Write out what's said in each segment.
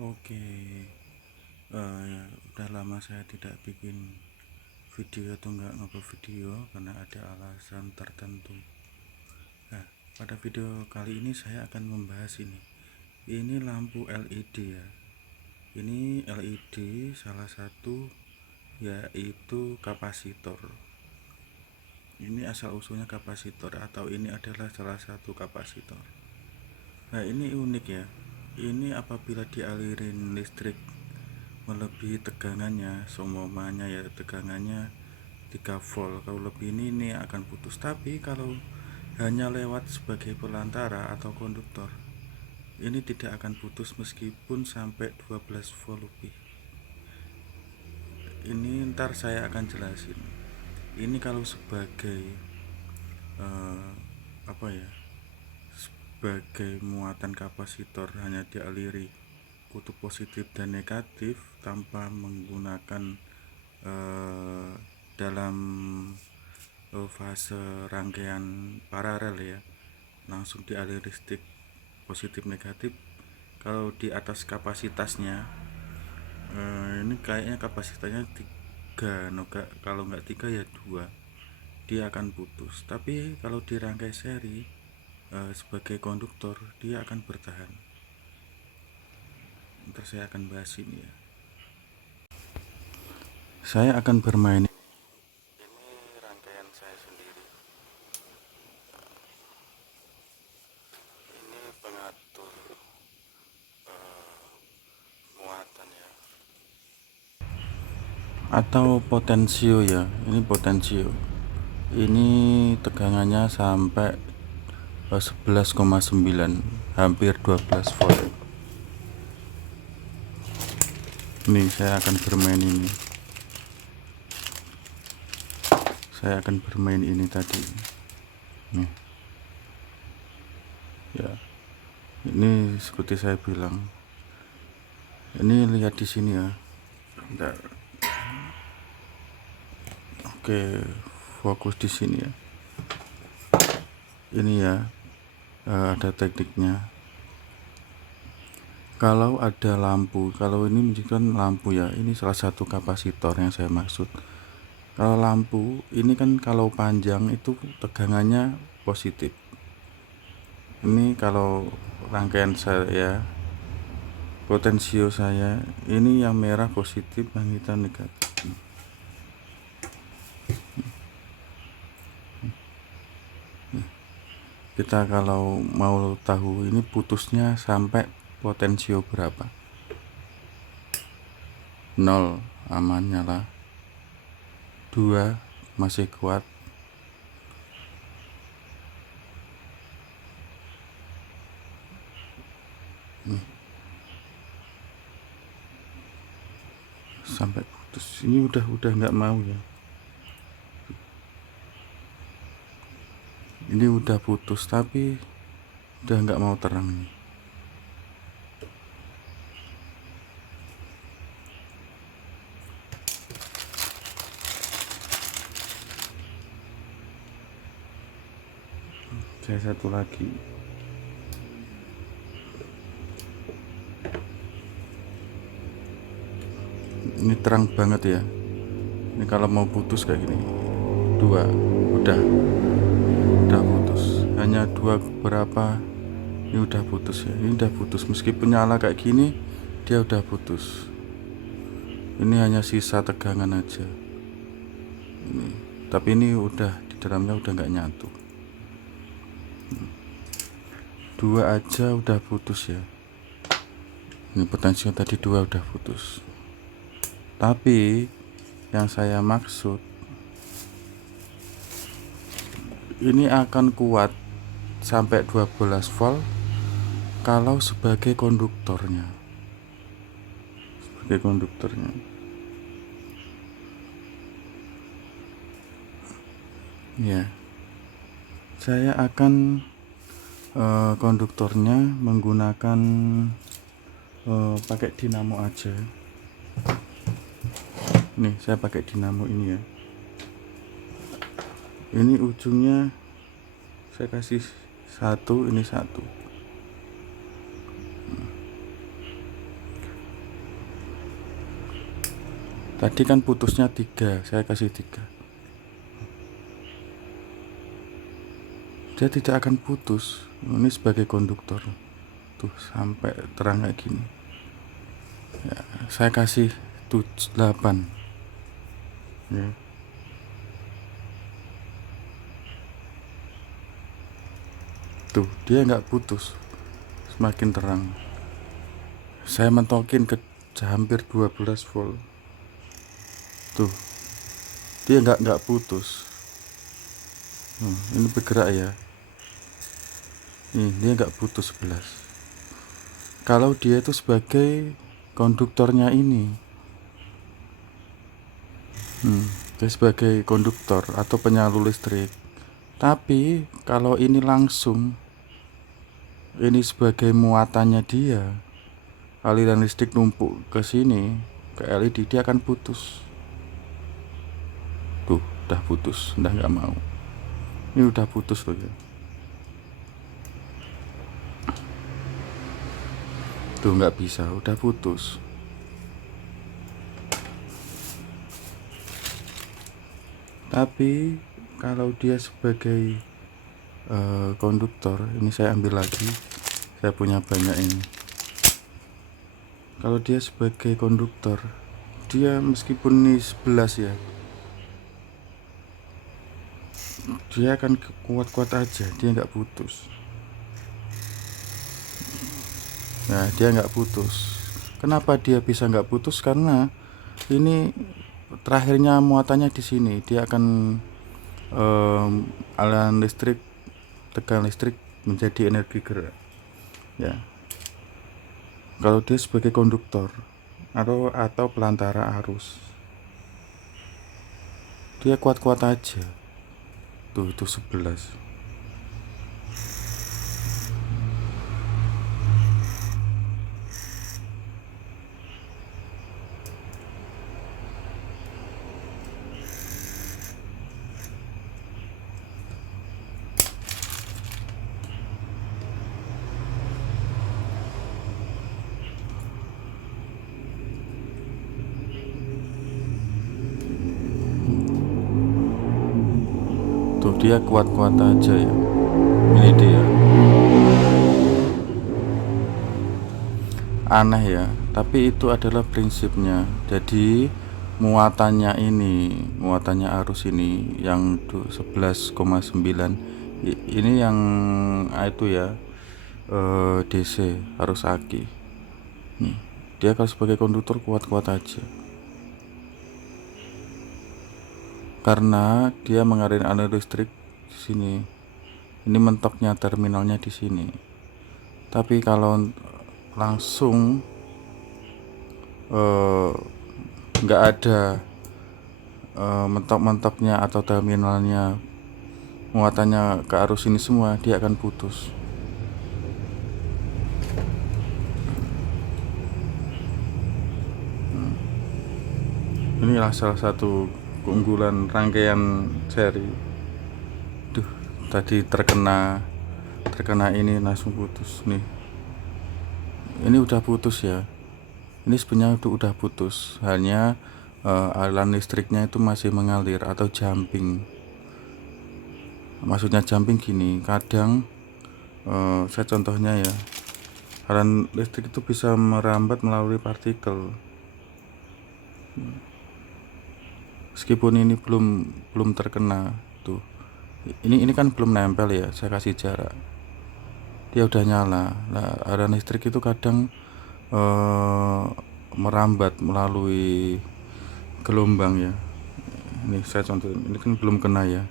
Oke, udah lama saya tidak bikin video atau nggak ngupload video karena ada alasan tertentu. Nah, pada video kali ini saya akan membahas ini lampu LED ya. Ini LED salah satu yaitu kapasitor. Ini asal usulnya kapasitor atau ini adalah salah satu kapasitor. Nah, ini unik ya. Ini apabila dialirin listrik melebihi tegangannya, semuanya ya tegangannya 3 volt, kalau lebih ini akan putus. Tapi kalau hanya lewat sebagai perantara atau konduktor, ini tidak akan putus meskipun sampai 12 volt lebih. Ini ntar saya akan jelasin. Ini kalau sebagai apa ya, sebagai muatan kapasitor hanya dialiri kutub positif dan negatif tanpa menggunakan dalam fase rangkaian paralel ya, langsung dialiri listrik positif negatif. Kalau di atas kapasitasnya ini kayaknya kapasitasnya 3, kalau nggak 3 ya 2, dia akan putus. Tapi kalau di rangkai seri sebagai konduktor dia akan bertahan. Ntar saya akan bahas ini ya. Saya akan bermain ini rangkaian saya sendiri. Ini pengatur muatan ya, atau potensio ya. Ini potensio. Ini tegangannya sampai 11,9, hampir 12 volt. Ini saya akan bermain ini. Saya akan bermain ini tadi. Nih. Ya. Ini seperti saya bilang. Ini lihat di sini ya. Bentar. Oke, fokus di sini ya. Ini ya, ada tekniknya. Kalau ada lampu, kalau ini menunjukkan lampu ya, ini salah satu kapasitor yang saya maksud. Kalau lampu ini kan kalau panjang itu tegangannya positif. Ini kalau rangkaian saya, potensio saya, ini yang merah positif, yang hitam negatif. Kita kalau mau tahu ini putusnya sampai potensio berapa. 0 aman nyala, 2 masih kuat, 2 sampai putus. Ini udah nggak mau ya. Ini udah putus tapi udah nggak mau terang nih. Saya satu lagi. Ini terang banget ya. Ini kalau mau putus kayak gini, 2 udah putus. Hanya 2 berapa, ini udah putus ya. Ini udah putus meskipun nyala kayak gini, dia udah putus. Ini hanya sisa tegangan aja. Ini, tapi ini udah di dalamnya udah nggak nyatu. 2 aja udah putus ya. Ini potensial tadi 2 udah putus. Tapi yang saya maksud ini akan kuat sampai 12 volt kalau sebagai konduktornya. Ya. Saya akan konduktornya menggunakan pakai dinamo aja. Nih, saya pakai dinamo ini ya. Ini ujungnya saya kasih 1, ini 1. Tadi kan putusnya 3, saya kasih 3. Dia tidak akan putus. Ini sebagai konduktor. Tuh sampai terang kayak gini. Ya, saya kasih 8. Ya. Tuh dia nggak putus. Semakin terang. Saya mentokin ke hampir 12 volt. Tuh dia nggak putus. Ini bergerak ya. Dia nggak putus 11. Kalau dia itu sebagai konduktornya ini, dia sebagai konduktor atau penyalur listrik. Tapi kalau ini langsung, ini sebagai muatannya dia, aliran listrik numpuk ke sini, ke LED, dia akan putus. Tuh udah putus, udah nggak mau. Ini udah putus loh ya. Tuh nggak bisa, udah putus. Tapi kalau dia sebagai konduktor, ini saya ambil lagi, saya punya banyak ini. Kalau dia sebagai konduktor, dia meskipun ini 11 ya, dia akan kuat-kuat aja, dia nggak putus. Nah dia nggak putus. Kenapa dia bisa nggak putus? Karena ini terakhirnya muatannya di sini, dia akan aliran listrik, tegangan listrik menjadi energi gerak ya. Kalau dia sebagai konduktor atau pelantara arus, dia kuat-kuat aja. Tuh itu 11. Tuh dia kuat-kuat aja ya. Ini dia. Aneh ya, tapi itu adalah prinsipnya. Jadi muatannya arus ini yang 11,9, ini yang itu ya, DC arus aki. Nih, dia kalau sebagai konduktor kuat-kuat aja. Karena dia mengalirkan aliran listrik di sini. Ini mentoknya terminalnya di sini. Tapi kalau langsung nggak ada mentok-mentoknya atau terminalnya, muatannya ke arus ini semua, dia akan putus. Inilah salah satu keunggulan rangkaian seri. Duh, tadi terkena ini langsung putus nih. Ini udah putus ya. Ini sebenarnya udah putus. Hanya aliran listriknya itu masih mengalir atau jumping. Maksudnya jumping gini, kadang saya contohnya ya, aliran listrik itu bisa merambat melalui partikel. Meskipun ini belum terkena tuh. Ini kan belum nempel ya, saya kasih jarak. Dia udah nyala. Nah, aliran listrik itu kadang merambat melalui gelombang ya. Ini saya contoh, ini kan belum kena ya.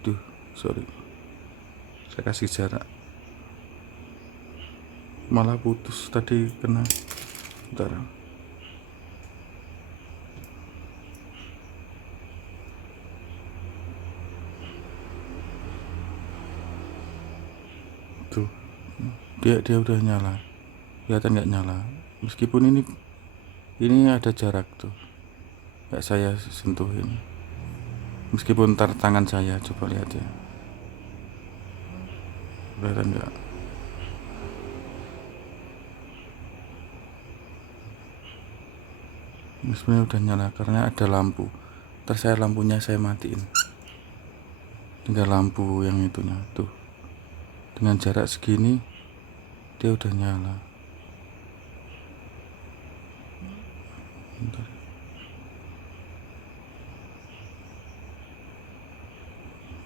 Duh, sorry. Saya kasih jarak. Malah putus tadi kena. Bentar. Tuh. Dia udah nyala. Kelihatan nggak nyala. Meskipun ini ada jarak tuh. Nggak saya sentuhin. Meskipun ntar tangan saya, coba lihat ya. Kelihatan nggak? Ini sebenarnya udah nyala karena ada lampu. Terus lampunya saya matiin, tinggal lampu yang itunya tuh. Dengan jarak segini dia udah nyala. Bentar.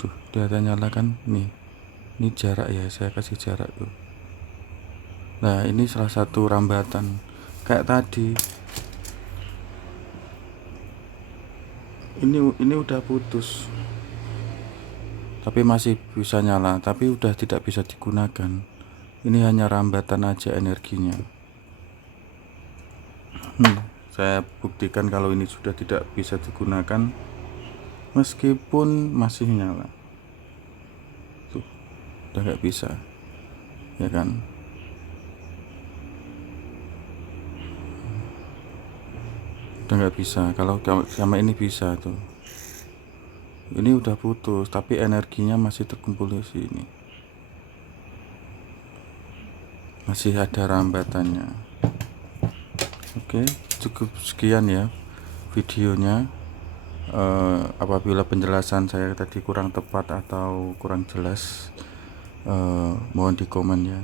Tuh kelihatan nyala kan nih. Ini jarak ya, saya kasih jarak tuh. Nah ini salah satu rambatan kayak tadi. Ini udah putus, tapi masih bisa nyala, tapi udah tidak bisa digunakan. Ini hanya rambatan aja energinya. Saya buktikan kalau ini sudah tidak bisa digunakan, meskipun masih nyala. Tuh, udah nggak bisa, ya kan? Udah nggak bisa. Kalau sama ini bisa tuh. Ini udah putus, tapi energinya masih terkumpul di sini. Masih ada rambatannya. Oke, cukup sekian ya videonya. Apabila penjelasan saya tadi kurang tepat atau kurang jelas, mohon di komen ya.